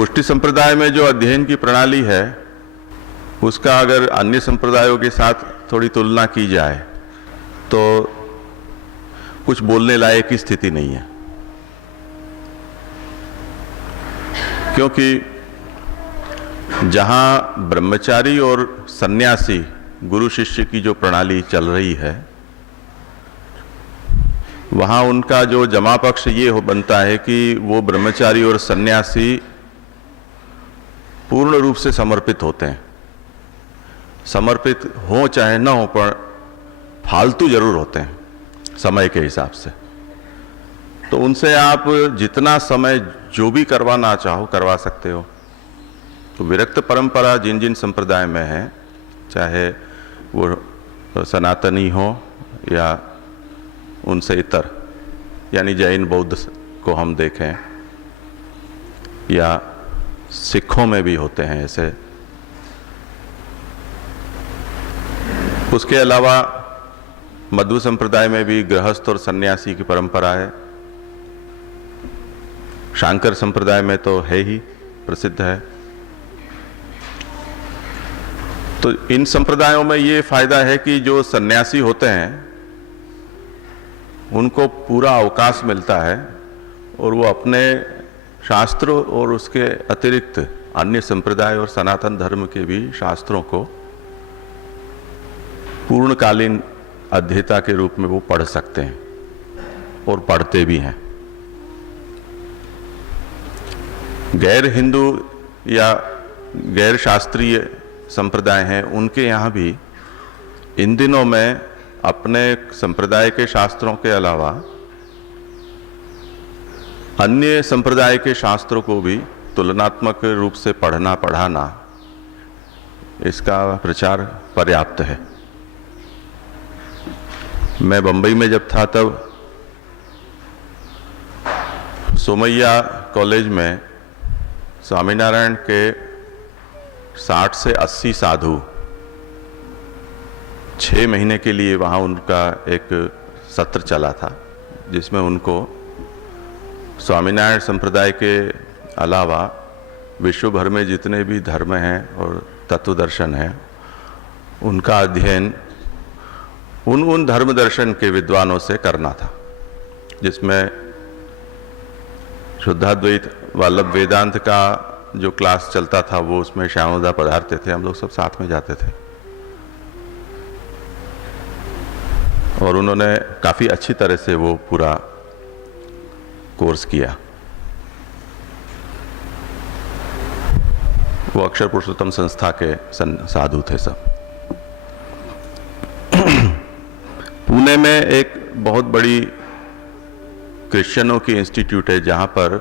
पुष्टि संप्रदाय में जो अध्ययन की प्रणाली है उसका अगर अन्य संप्रदायों के साथ थोड़ी तुलना की जाए तो कुछ बोलने लायक की स्थिति नहीं है, क्योंकि जहां ब्रह्मचारी और सन्यासी गुरु शिष्य की जो प्रणाली चल रही है वहां उनका जो जमा पक्ष ये बनता है कि वो ब्रह्मचारी और सन्यासी पूर्ण रूप से समर्पित होते हैं। समर्पित हो चाहे ना हो, पर फालतू जरूर होते हैं समय के हिसाब से। तो उनसे आप जितना समय जो भी करवाना चाहो करवा सकते हो। तो विरक्त परंपरा जिन जिन संप्रदाय में है, चाहे वो सनातनी हो या उनसे इतर, यानी जैन बौद्ध को हम देखें या सिखों में भी होते हैं ऐसे। उसके अलावा मध्व संप्रदाय में भी गृहस्थ और सन्यासी की परंपरा है। शांकर संप्रदाय में तो है ही, प्रसिद्ध है। तो इन संप्रदायों में ये फायदा है कि जो सन्यासी होते हैं उनको पूरा अवकाश मिलता है और वो अपने शास्त्रों और उसके अतिरिक्त अन्य संप्रदाय और सनातन धर्म के भी शास्त्रों को पूर्णकालीन अध्येता के रूप में वो पढ़ सकते हैं और पढ़ते भी हैं। गैर हिंदू या गैर शास्त्रीय संप्रदाय हैं, उनके यहाँ भी इन दिनों में अपने संप्रदाय के शास्त्रों के अलावा अन्य संप्रदाय के शास्त्रों को भी तुलनात्मक रूप से पढ़ना पढ़ाना, इसका प्रचार पर्याप्त है। मैं बंबई में जब था तब सोमैया कॉलेज में स्वामीनारायण के 60 से 80 साधु 6 महीने के लिए वहाँ उनका एक सत्र चला था, जिसमें उनको स्वामीनारायण संप्रदाय के अलावा विश्व भर में जितने भी धर्म हैं और तत्व दर्शन हैं उनका अध्ययन उन धर्म दर्शन के विद्वानों से करना था, जिसमें शुद्धाद्वैत वल्लभ वेदांत का जो क्लास चलता था वो उसमें श्यामोदा पधारते थे, हम लोग सब साथ में जाते थे और उन्होंने काफ़ी अच्छी तरह से वो पूरा कोर्स किया। वो अक्षर पुरुषोत्तम संस्था के साधु थे सब। पुणे में एक बहुत बड़ी क्रिश्चियनों की इंस्टीट्यूट है जहाँ पर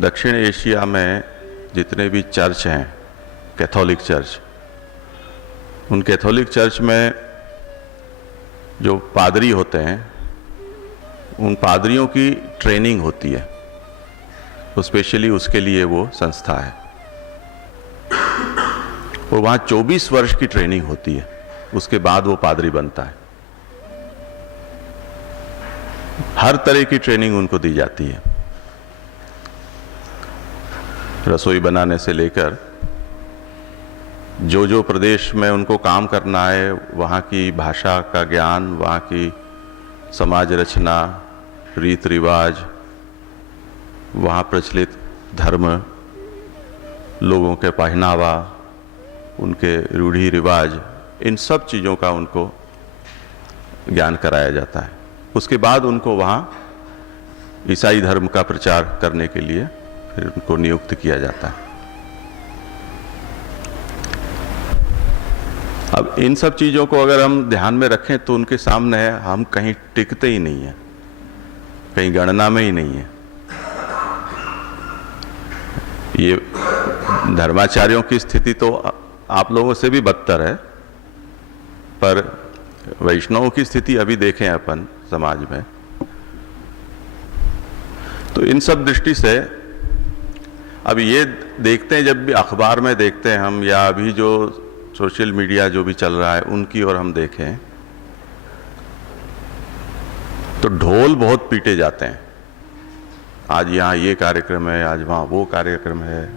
दक्षिण एशिया में जितने भी चर्च हैं, कैथोलिक चर्च, उन कैथोलिक चर्च में जो पादरी होते हैं उन पादरियों की ट्रेनिंग होती है, तो स्पेशली उसके लिए वो संस्था है और वहाँ 24 वर्ष की ट्रेनिंग होती है, उसके बाद वो पादरी बनता है। हर तरह की ट्रेनिंग उनको दी जाती है, रसोई बनाने से लेकर जो प्रदेश में उनको काम करना है वहाँ की भाषा का ज्ञान, वहाँ की समाज रचना, रीत रिवाज, वहाँ प्रचलित धर्म, लोगों के पहनावा, उनके रूढ़ी रिवाज, इन सब चीज़ों का उनको ज्ञान कराया जाता है। उसके बाद उनको वहाँ ईसाई धर्म का प्रचार करने के लिए फिर उनको नियुक्त किया जाता है। अब इन सब चीज़ों को अगर हम ध्यान में रखें तो उनके सामने हम कहीं टिकते ही नहीं हैं, कहीं गणना में ही नहीं है। ये धर्माचार्यों की स्थिति तो आप लोगों से भी बदतर है, पर वैष्णवों की स्थिति अभी देखें अपन समाज में, तो इन सब दृष्टि से अब ये देखते हैं, जब भी अखबार में देखते हैं हम या अभी जो सोशल मीडिया जो भी चल रहा है उनकी ओर हम देखें तो ढोल बहुत पीटे जाते हैं आज यहाँ ये कार्यक्रम है, आज वहाँ वो कार्यक्रम है।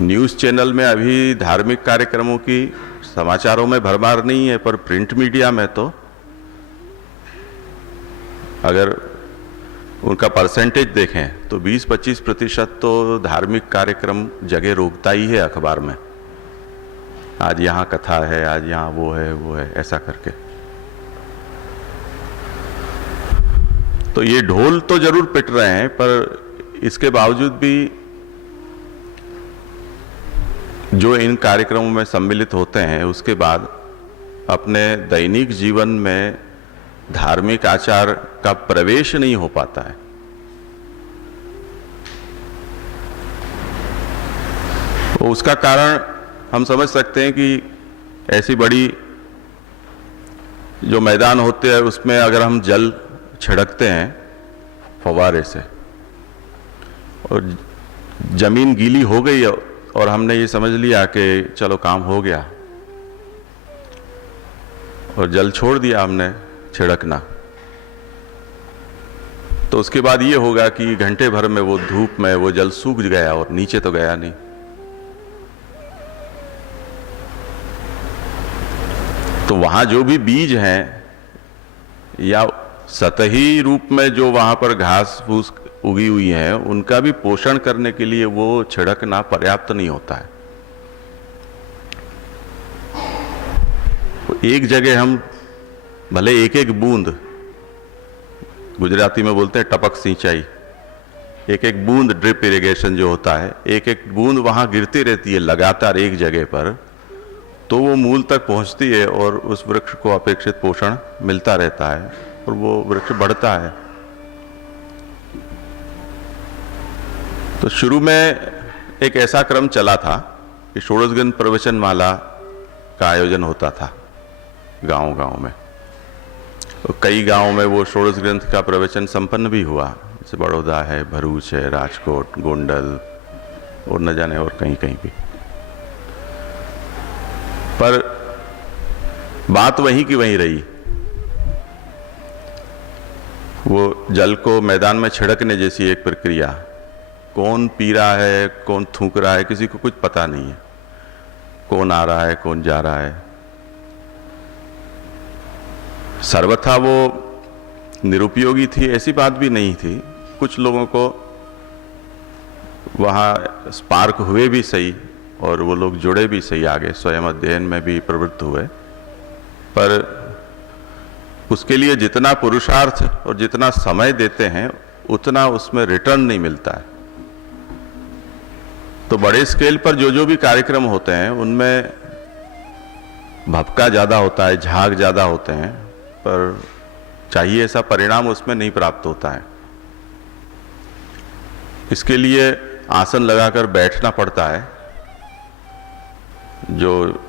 न्यूज़ चैनल में अभी धार्मिक कार्यक्रमों की समाचारों में भरमार नहीं है, पर प्रिंट मीडिया में तो अगर उनका परसेंटेज देखें तो 20-25% तो धार्मिक कार्यक्रम जगह रोकता ही है अखबार में। आज यहाँ कथा है, आज यहाँ वो है, ऐसा करके। तो ये ढोल तो जरूर पिट रहे हैं, पर इसके बावजूद भी जो इन कार्यक्रमों में सम्मिलित होते हैं उसके बाद अपने दैनिक जीवन में धार्मिक आचार का प्रवेश नहीं हो पाता है। तो उसका कारण हम समझ सकते हैं कि ऐसी बड़ी जो मैदान होते हैं उसमें अगर हम जल छिड़कते हैं फव्वारे से और जमीन गीली हो गई और हमने ये समझ लिया कि चलो काम हो गया और जल छोड़ दिया हमने छिड़कना, तो उसके बाद ये होगा कि घंटे भर में वो धूप में वो जल सूख गया और नीचे तो गया नहीं। तो वहां जो भी बीज हैं या सतही रूप में जो वहां पर घास फूस उगी हुई है उनका भी पोषण करने के लिए वो छिड़कना पर्याप्त नहीं होता है। एक जगह हम भले एक एक बूंद, गुजराती में बोलते हैं टपक सिंचाई, एक एक बूंद ड्रिप इरिगेशन जो होता है, एक एक बूंद वहां गिरती रहती है लगातार एक जगह पर, तो वो मूल तक पहुंचती है और उस वृक्ष को अपेक्षित पोषण मिलता रहता है और वो वृक्ष बढ़ता है। तो शुरू में एक ऐसा क्रम चला था कि षोडश ग्रंथ प्रवचन माला का आयोजन होता था गांव-गांव में। तो कई गांवों में वो षोडश ग्रंथ का प्रवचन संपन्न भी हुआ, जैसे बड़ौदा है, भरूच है, राजकोट, गोंडल और न जाने और कहीं कहीं भी। पर बात वहीं की वहीं रही। वो जल को मैदान में छिड़कने जैसी एक प्रक्रिया, कौन पी रहा है, कौन थूक रहा है, किसी को कुछ पता नहीं है, कौन आ रहा है, कौन जा रहा है। सर्वथा वो निरुपयोगी थी ऐसी बात भी नहीं थी। कुछ लोगों को वहाँ स्पार्क हुए भी सही और वो लोग जुड़े भी सही, आगे स्वयं अध्ययन में भी प्रवृत्त हुए, पर उसके लिए जितना पुरुषार्थ और जितना समय देते हैं उतना उसमें रिटर्न नहीं मिलता है। तो बड़े स्केल पर जो जो भी कार्यक्रम होते हैं उनमें भपका ज़्यादा होता है, झाग ज़्यादा होते हैं, पर चाहिए ऐसा परिणाम उसमें नहीं प्राप्त होता है। इसके लिए आसन लगाकर बैठना पड़ता है, जो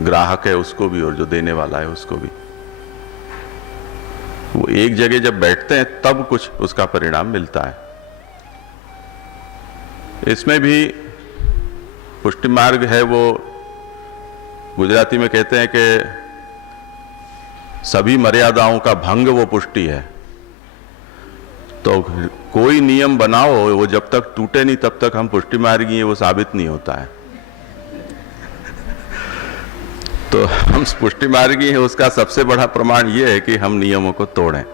ग्राहक है उसको भी और जो देने वाला है उसको भी। वो एक जगह जब बैठते हैं तब कुछ उसका परिणाम मिलता है। इसमें भी पुष्टि मार्ग है, वो गुजराती में कहते हैं कि सभी मर्यादाओं का भंग वो पुष्टि है। तो कोई नियम बनाओ, वो जब तक टूटे नहीं तब तक हम पुष्टि मार्गी हैं वो साबित नहीं होता है। तो हम पुष्टि मार्गी हैं उसका सबसे बड़ा प्रमाण ये है कि हम नियमों को तोड़ें।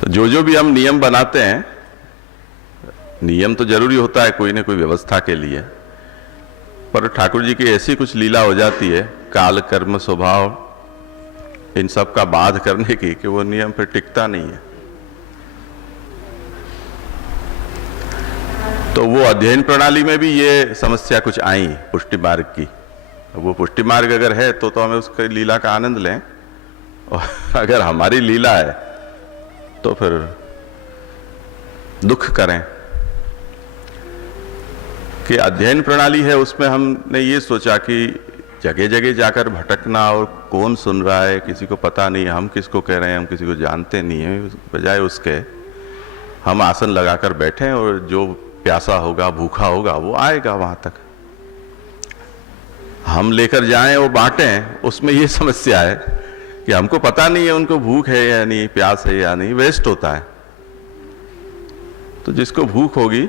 तो जो जो भी हम नियम बनाते हैं, नियम तो जरूरी होता है कोई ना कोई व्यवस्था के लिए, पर ठाकुर जी की ऐसी कुछ लीला हो जाती है काल कर्म स्वभाव इन सब का बाध करने की कि वो नियम फिर टिकता नहीं है। तो वो अध्ययन प्रणाली में भी ये समस्या कुछ आई पुष्टि मार्ग की। वो पुष्टि मार्ग अगर है तो हमें उसकी लीला का आनंद लें, और अगर हमारी लीला है तो फिर दुख करें। कि अध्ययन प्रणाली है उसमें हमने ये सोचा कि जगह जगह जाकर भटकना और कौन सुन रहा है किसी को पता नहीं, हम किसको कह रहे हैं हम किसी को जानते नहीं हैं, बजाय उसके हम आसन लगाकर बैठें और जो प्यासा होगा भूखा होगा वो आएगा वहां तक, हम लेकर जाएं और बांटें। उसमें ये समस्या है कि हमको पता नहीं है उनको भूख है या नहीं, प्यास है या नहीं, वेस्ट होता है। तो जिसको भूख होगी,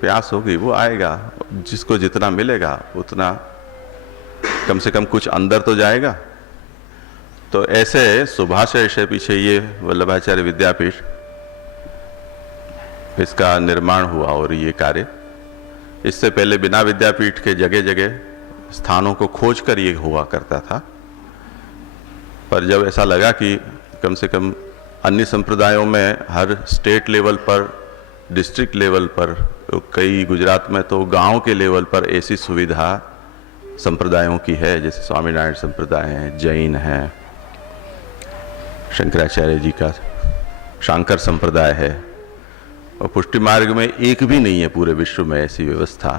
प्यास होगी, वो आएगा, जिसको जितना मिलेगा उतना कम से कम कुछ अंदर तो जाएगा। तो ऐसे शुभाशय से पीछे ये वल्लभाचार्य विद्यापीठ, इसका निर्माण हुआ। और ये कार्य इससे पहले बिना विद्यापीठ के जगह जगह स्थानों को खोज कर ये हुआ करता था। पर जब ऐसा लगा कि कम से कम अन्य संप्रदायों में हर स्टेट लेवल पर, डिस्ट्रिक्ट लेवल पर, कई गुजरात में तो गांव के लेवल पर ऐसी सुविधा संप्रदायों की है, जैसे स्वामीनारायण संप्रदाय है, जैन है, शंकराचार्य जी का शांकर संप्रदाय है, और पुष्टि मार्ग में एक भी नहीं है पूरे विश्व में ऐसी व्यवस्था।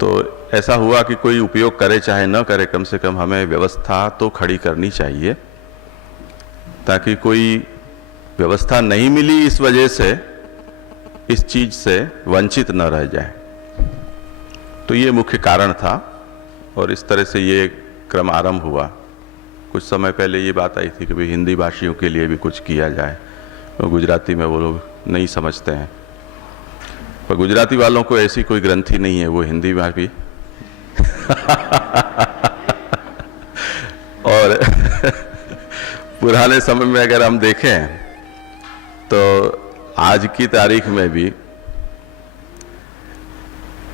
तो ऐसा हुआ कि कोई उपयोग करे चाहे न करे, कम से कम हमें व्यवस्था तो खड़ी करनी चाहिए, ताकि कोई व्यवस्था नहीं मिली इस वजह से इस चीज से वंचित न रह जाए। तो ये मुख्य कारण था और इस तरह से ये क्रम आरंभ हुआ। कुछ समय पहले ये बात आई थी कि भाई हिंदी भाषियों के लिए भी कुछ किया जाए, तो गुजराती में वो लोग नहीं समझते हैं। पर गुजराती वालों को ऐसी कोई ग्रंथि नहीं है, वो हिंदी में भी और पुराने समय में अगर हम देखें तो आज की तारीख में भी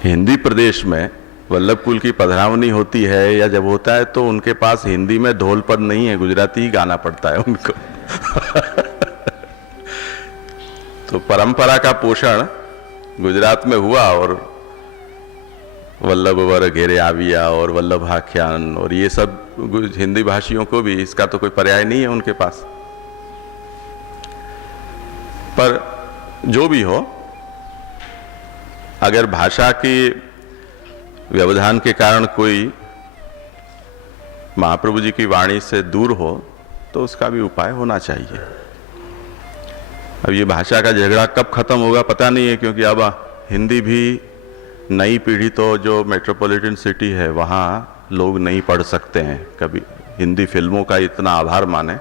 हिंदी प्रदेश में वल्लभ कुल की पधरावनी होती है या जब होता है तो उनके पास हिंदी में ढोल पद नहीं है, गुजराती ही गाना पड़ता है उनको। तो परंपरा का पोषण गुजरात में हुआ और वल्लभ वर घेरे आविया और वल्लभ आख्यान और ये सब हिंदी भाषियों को भी इसका तो कोई पर्याय नहीं है उनके पास। पर जो भी हो, अगर भाषा की व्यवधान के कारण कोई महाप्रभु जी की वाणी से दूर हो तो उसका भी उपाय होना चाहिए। अब ये भाषा का झगड़ा कब खत्म होगा पता नहीं है, क्योंकि अब हिंदी भी नई पीढ़ी तो जो मेट्रोपॉलिटन सिटी है वहाँ लोग नहीं पढ़ सकते हैं। कभी हिंदी फिल्मों का इतना आभार माने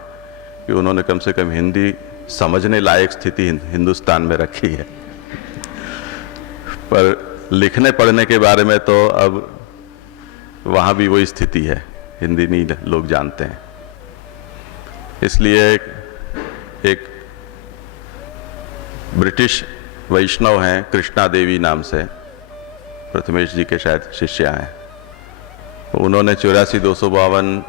कि उन्होंने कम से कम हिंदी समझने लायक स्थिति हिंदुस्तान में रखी है। पर लिखने पढ़ने के बारे में तो अब वहाँ भी वही स्थिति है, हिंदी नहीं लोग जानते हैं। इसलिए एक ब्रिटिश वैष्णव हैं, कृष्णा देवी नाम से, प्रथमेश जी के शायद शिष्या हैं। उन्होंने 84-252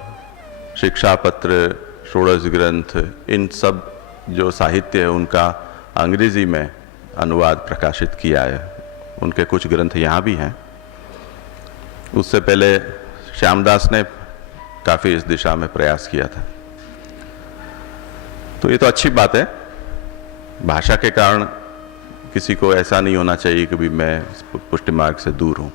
शिक्षा पत्र, षोडश ग्रंथ, इन सब जो साहित्य है उनका अंग्रेजी में अनुवाद प्रकाशित किया है। उनके कुछ ग्रंथ यहाँ भी हैं। उससे पहले श्यामदास ने काफ़ी इस दिशा में प्रयास किया था। तो ये तो अच्छी बात है। भाषा के कारण किसी को ऐसा नहीं होना चाहिए कि भी मैं पुष्टि मार्ग से दूर हूँ।